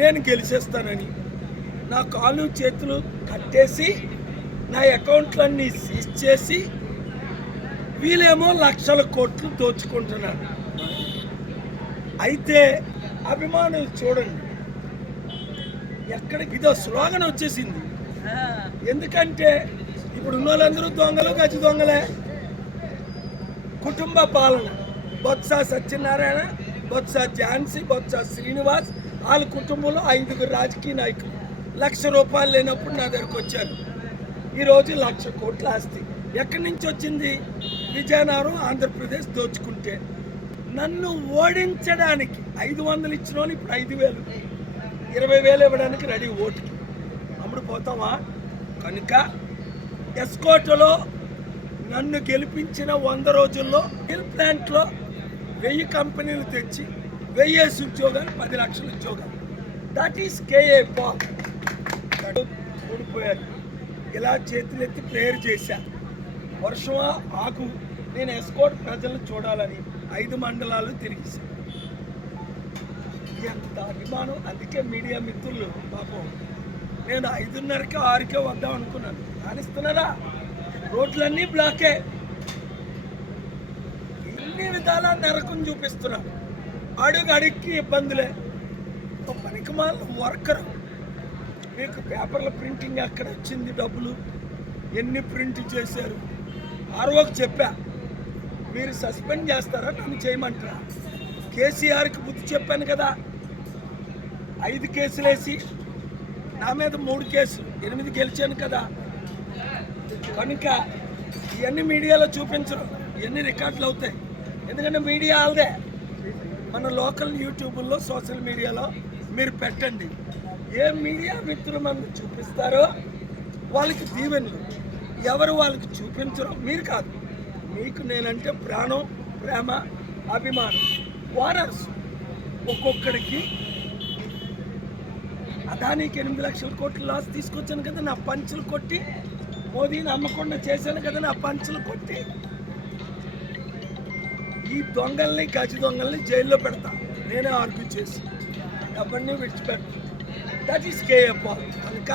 నేను గెలిచేస్తానని. నా కాలు చేతులు కట్టేసి నా అకౌంట్లన్నీ సీజ్ చేసి వీళ్ళేమో లక్షల కోట్లు దోచుకుంటున్నారు అయితే అభిమానులు చూడండి. ఎక్కడ ఇదో స్లోగన్ వచ్చేసింది. ఎందుకంటే ఇప్పుడు ఉన్న వాళ్ళందరూ దొంగలు గజ దొంగలే. కుటుంబ పాలన. బొత్స సత్యనారాయణ బొత్స ఝాన్సీ బొత్స శ్రీనివాస్ వాళ్ళ కుటుంబంలో ఐదుగురు రాజకీయ నాయకులు. లక్ష రూపాయలు లేనప్పుడు నా దగ్గరకు వచ్చారు. ఈరోజు లక్ష కోట్ల ఆస్తి. ఎక్కడి నుంచి వచ్చింది? విజయనగరం ఆంధ్రప్రదేశ్ దోచుకుంటే. నన్ను ఓడించడానికి ఐదు వందలు ఇచ్చిన ఇప్పుడు ఐదు వేలు. ఇరవై వేలు ఇవ్వడానికి రెడీ ఓటుకి అమ్ముడు పోతావా? కనుక ఎస్కోటలో నన్ను గెలిపించిన వంద రోజుల్లో హిల్ ప్లాంట్లో వెయ్యి కంపెనీలు తెచ్చి వెయ్యేసి ఉద్యోగాలు పది లక్షల ఉద్యోగాలు. That is K A Paul కూడిపోయారు ఇలా చేతులెత్తి ప్రేయర్ చేశాను వర్షం ఆకు నేను ఎస్కోట్ ప్రజలను చూడాలని ఐదు మండలాలు తిరిగి ఎంత అభిమానం అందుకే మీడియా మిత్రులు పాపం. నేను ఐదున్నరకే ఆరుకే వద్దాం అనుకున్నాను. కానిస్తున్నారా రోడ్లన్నీ బ్లాకే అన్ని విధాలా నరకం చూపిస్తున్నారు అడుగు అడుక్కి ఇబ్బందులే. పనికి పనికిమాల వర్కర్. మీకు పేపర్ల ప్రింటింగ్ ఎక్కడ వచ్చింది డబ్బులు? ఎన్ని ప్రింట్ చేశారు? ఆర్ఓకి చెప్పా. మీరు సస్పెండ్ చేస్తారా? నన్ను చేయమంటారా? కేసీఆర్కి బుద్ధి చెప్పాను కదా. ఐదు కేసులు వేసి నా మీద మూడు కేసులు ఎనిమిది గెలిచాను కదా. కనుక ఇవన్నీ మీడియాలో చూపించరు. ఇవన్నీ రికార్డులు అవుతాయి. ఎందుకంటే మీడియా ఆల్దే. మన లోకల్ యూట్యూబ్లో సోషల్ మీడియాలో మీరు పెట్టండి. ఏ మీడియా మిత్రులు మనకు చూపిస్తారో వాళ్ళకి దీవెనలు. ఎవరు వాళ్ళకి చూపించరో మీరు కాదు. మీకు నేనంటే ప్రాణం ప్రేమ అభిమానం వారస్ ఒక్కొక్కడికి అదానికి ఎనిమిది లక్షల కోట్ల లాస్ తీసుకొచ్చాను కదా నా పంచులు కొట్టి మోదీని అమ్మకుండా చేశాను కదా నా పంచులు కొట్టి ఈ దొంగల్ని గజ దొంగల్ని జైల్లో పెడతా. నేనే ఆర్గ్యూ చేసి ఎవరిని విడిచిపెడతా. దట్ ఈస్ కేఎఫ్ కనుక